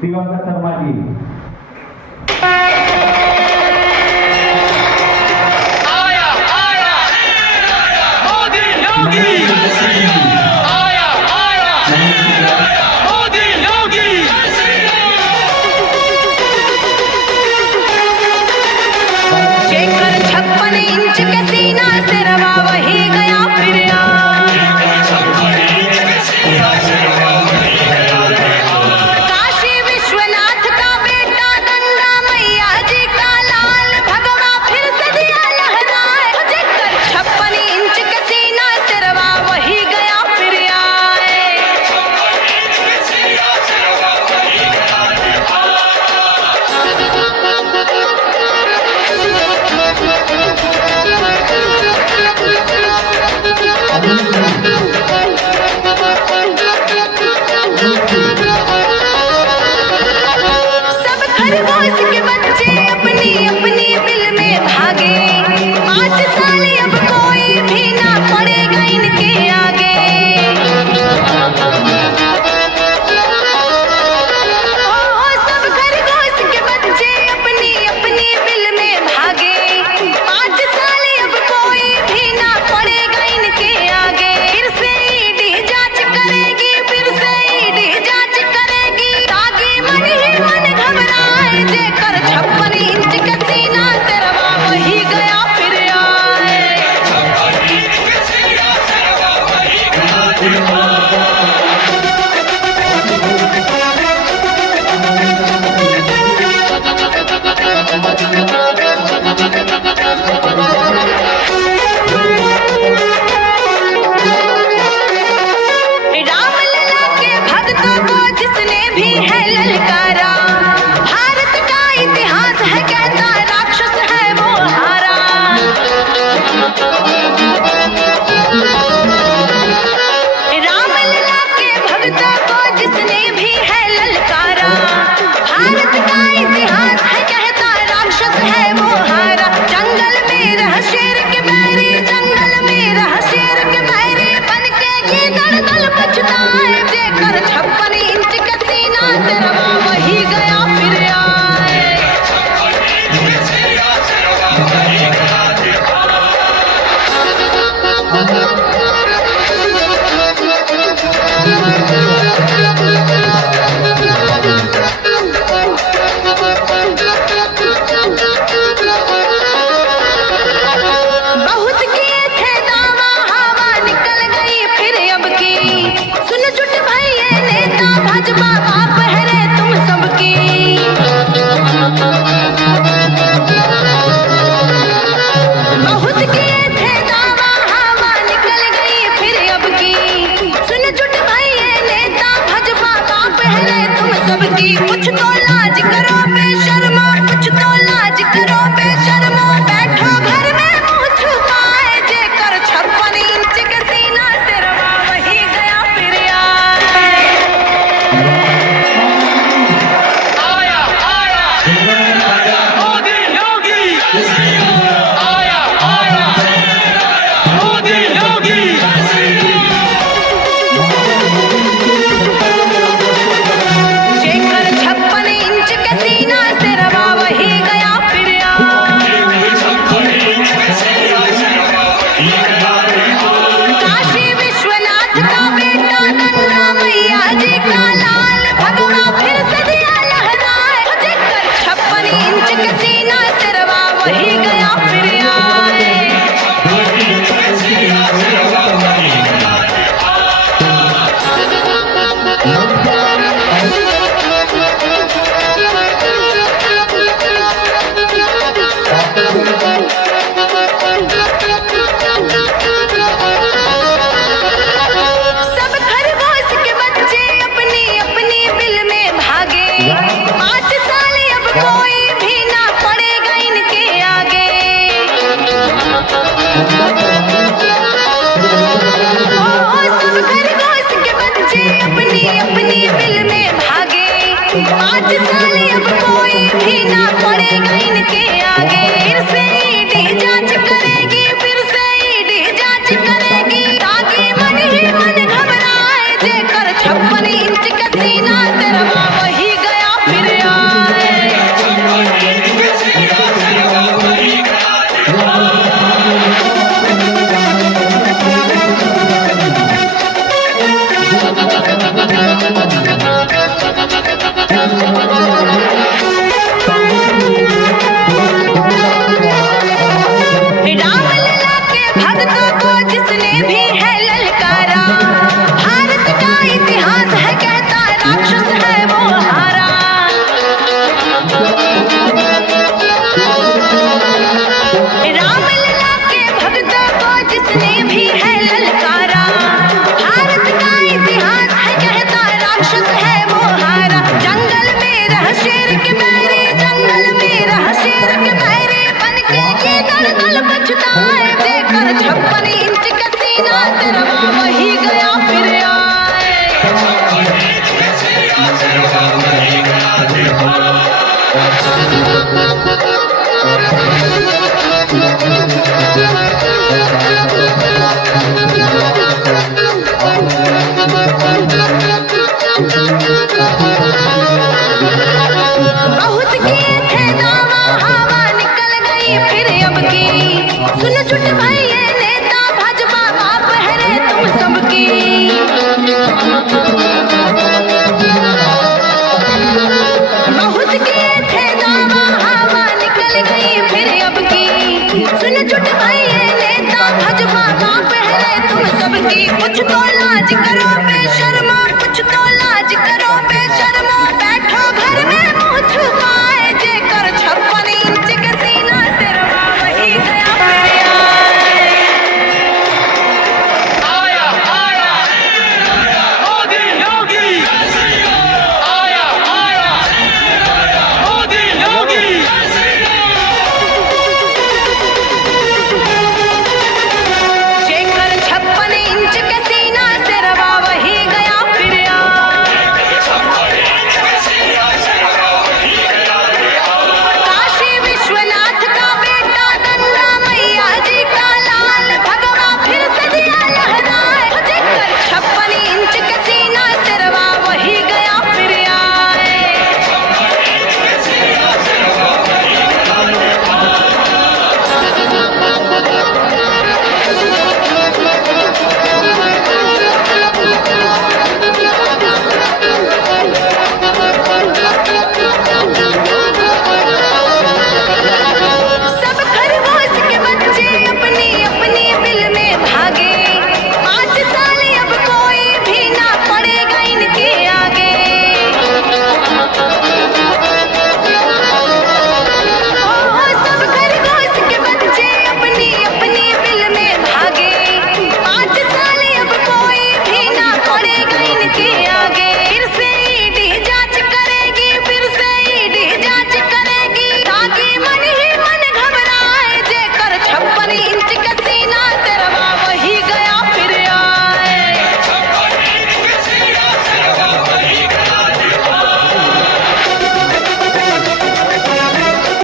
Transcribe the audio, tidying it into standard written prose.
दिवंगत शर्मा जी। आया आया मोदी योगी आया आया मोदी योगी शेखर 56 इंच के सीना से रवा वही गया फिर काशी विश्वनाथ का बेटा गंगा मैया जी का लाल भगवा फिर से दिया लहराए शेखर 56 इंच के सीना से रवा वही गया फिर आए सब खरगोश के बच्चे अपनी अपनी बिल में भागे 5 साल अब कोई भी ना पड़ेगा इनके आगे ओ सब खरगोश के बच्चे अपनी अपनी बिल में भागे 5 साल अब कोई भी ना पड़ेगा इनके आगे फिर से ईडी जांच करेगी फिर से ईडी जांच करेगी ताकि मन ही मन घबराए जेकर 56 इंच का सीना से रवा वही गया फिर आए रामलला के भक्तों को जिसने भी है ललकारा भारत का इतिहास है कहता राक्षस है वो हारा रामलला के भक्तों को जिसने भी है ललकारा भारत का इतिहास है कहता राक्षस है वो हारा जंगल में रह शेर के बैरी जंगल में रह शेर के बैरी बन के ये दल बचता है जेकर 56 इंच का सीना से रवा वही गया फिर आए बहुत किए थे दावा हवा निकल गई फिर अब की सुन जुट भैया नेता भाजपा बाप है रे तुम सबकी बहुत किए थे दावा हवा निकल गई फिर अब की सुन जुट भैया नेता भाजपा बाप है रे तुम सबकी कुछ तो लाज करो बेशर्मो कुछ तो लाज करो बेशर्मो बैठो घर में मुंह छुपाए जेकर 56 इंच के सीना से रवा वही गया फिर आए आया आया मोदी योगी आया आया मोदी योगी शेखर 56 इंच के सीना से रवा वही गया फिर आए काशी विश्वनाथ का बेटा गंगा मैया जी का लाल भगवा फिर से दिया लहराए जेकर 56 इंच के सीना से रवा वही गया फिर आए सब खरगोश के बच्चे अपनी अपनी बिल में भागे 5 साल अब कोई भी ना पड़ेगा इनके आगे ओ सब खरगोश के बच्चे अपनी अपनी बिल में भागे 5 साल अब कोई भी ना पड़ेगा इनके आगे फिर से ईडी जांच करेगी फिर से ईडी जांच करेगी ताकि मन ही मन घबराए जेकर 56 इंच का सीना से रवा वही गया Thank you.